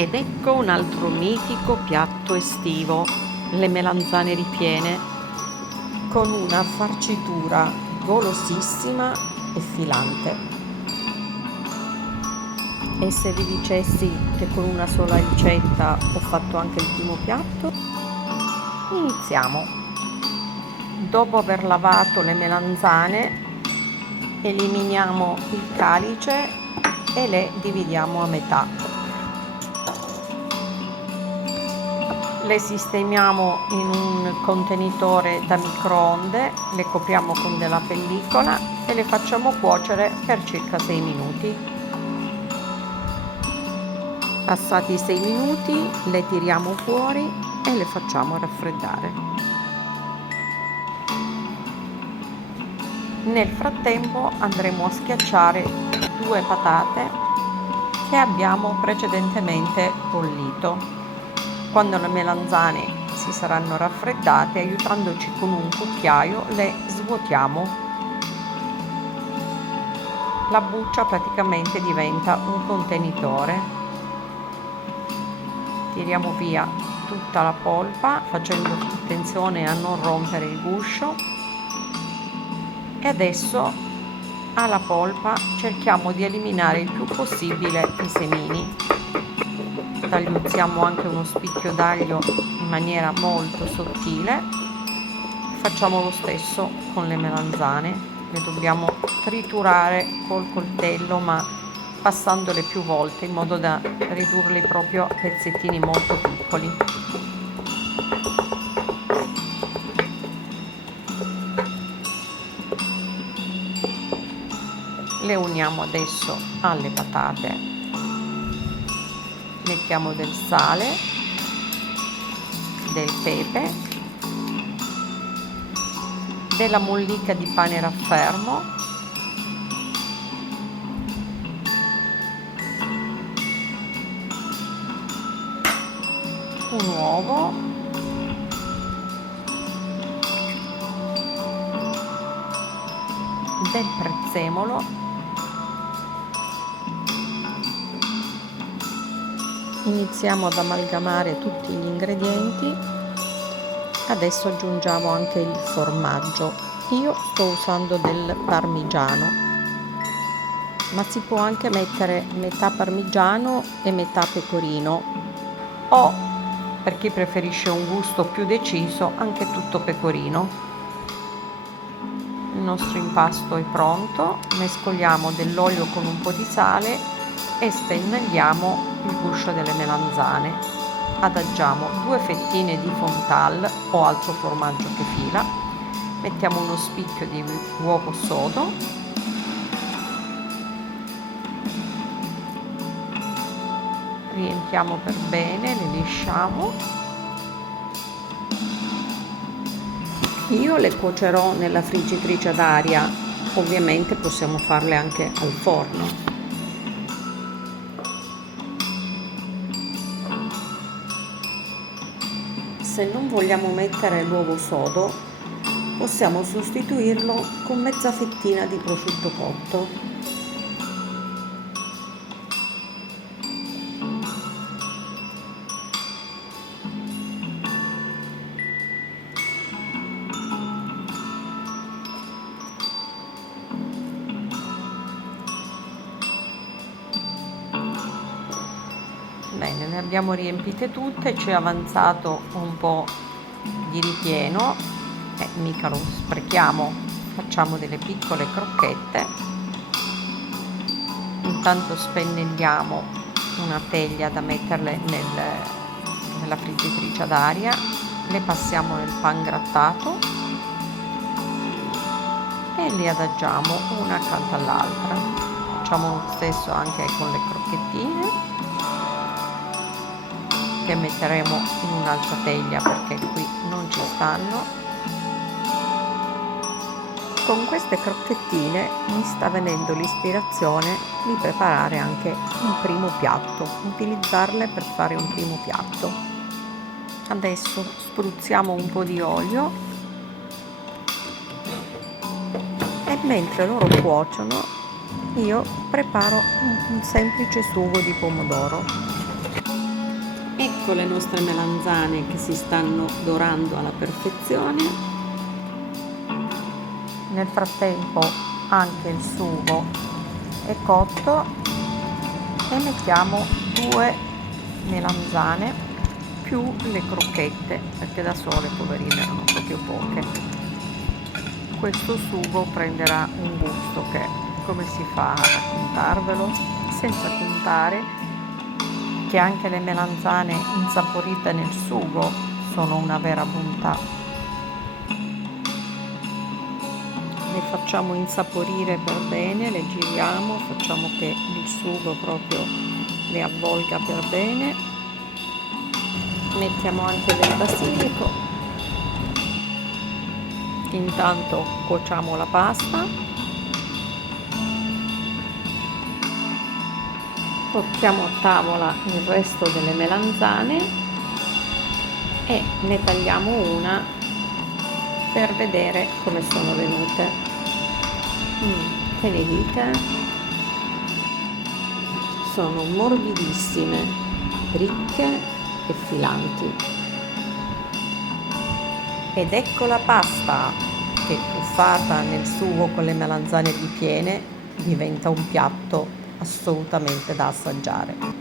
Ed ecco un altro mitico piatto estivo, le melanzane ripiene, con una farcitura golosissima e filante. E se vi dicessi che con una sola ricetta ho fatto anche il primo piatto? Iniziamo. Dopo aver lavato le melanzane, eliminiamo il calice e le dividiamo a metà. Le sistemiamo in un contenitore da microonde, le copriamo con della pellicola e le facciamo cuocere per circa 6 minuti. Passati i 6 minuti le tiriamo fuori e le facciamo raffreddare. Nel frattempo andremo a schiacciare 2 patate che abbiamo precedentemente bollito. Quando le melanzane si saranno raffreddate, aiutandoci con un cucchiaio, le svuotiamo. La buccia praticamente diventa un contenitore. Tiriamo via tutta la polpa, facendo attenzione a non rompere il guscio. E adesso alla polpa cerchiamo di eliminare il più possibile i semini. Tagliuzziamo anche uno spicchio d'aglio in maniera molto sottile. Facciamo lo stesso con le melanzane, le dobbiamo triturare col coltello, ma passandole più volte in modo da ridurle proprio a pezzettini molto piccoli. Le uniamo adesso alle patate. Mettiamo del sale, del pepe, della mollica di pane raffermo, un uovo, del prezzemolo. Iniziamo ad amalgamare tutti gli ingredienti. Adesso aggiungiamo anche il formaggio. Io sto usando del parmigiano, ma si può anche mettere metà parmigiano e metà pecorino, o per chi preferisce un gusto più deciso anche tutto pecorino. Il nostro impasto è pronto, mescoliamo dell'olio con un po' di sale e spennelliamo il guscio delle melanzane. Adagiamo 2 fettine di Fontal o altro formaggio che fila, mettiamo uno spicchio di uovo sodo, riempiamo per bene, le lisciamo. Io le cuocerò nella friggitrice ad aria, ovviamente possiamo farle anche al forno. Se non vogliamo mettere l'uovo sodo, possiamo sostituirlo con mezza fettina di prosciutto cotto. Bene, le abbiamo riempite tutte, ci è avanzato un po' di ripieno, mica lo sprechiamo, facciamo delle piccole crocchette. Intanto spennelliamo una teglia da metterle nella friggitrice ad aria, le passiamo nel pan grattato e le adagiamo una accanto all'altra. Facciamo lo stesso anche con le crocchettine, che metteremo in un'altra teglia perché qui non ci stanno. Con queste crocchettine mi sta venendo l'ispirazione di preparare anche un primo piatto, utilizzarle per fare un primo piatto. Adesso spruzziamo un po' di olio e mentre loro cuociono io preparo un semplice sugo di pomodoro. Ecco le nostre melanzane che si stanno dorando alla perfezione. Nel frattempo anche il sugo è cotto e mettiamo 2 melanzane più le crocchette, perché da sole poverine erano proprio poche. Questo sugo prenderà un gusto che, come si fa a raccontarvelo, senza contare che anche le melanzane insaporite nel sugo sono una vera bontà. Le facciamo insaporire per bene, le giriamo, facciamo che il sugo proprio le avvolga per bene. Mettiamo anche del basilico. Intanto cuociamo la pasta. Portiamo a tavola il resto delle melanzane e ne tagliamo una per vedere come sono venute. Che ne dite? Sono morbidissime, ricche e filanti. Ed ecco la pasta che, tuffata nel sugo con le melanzane ripiene, diventa un piatto assolutamente da assaggiare.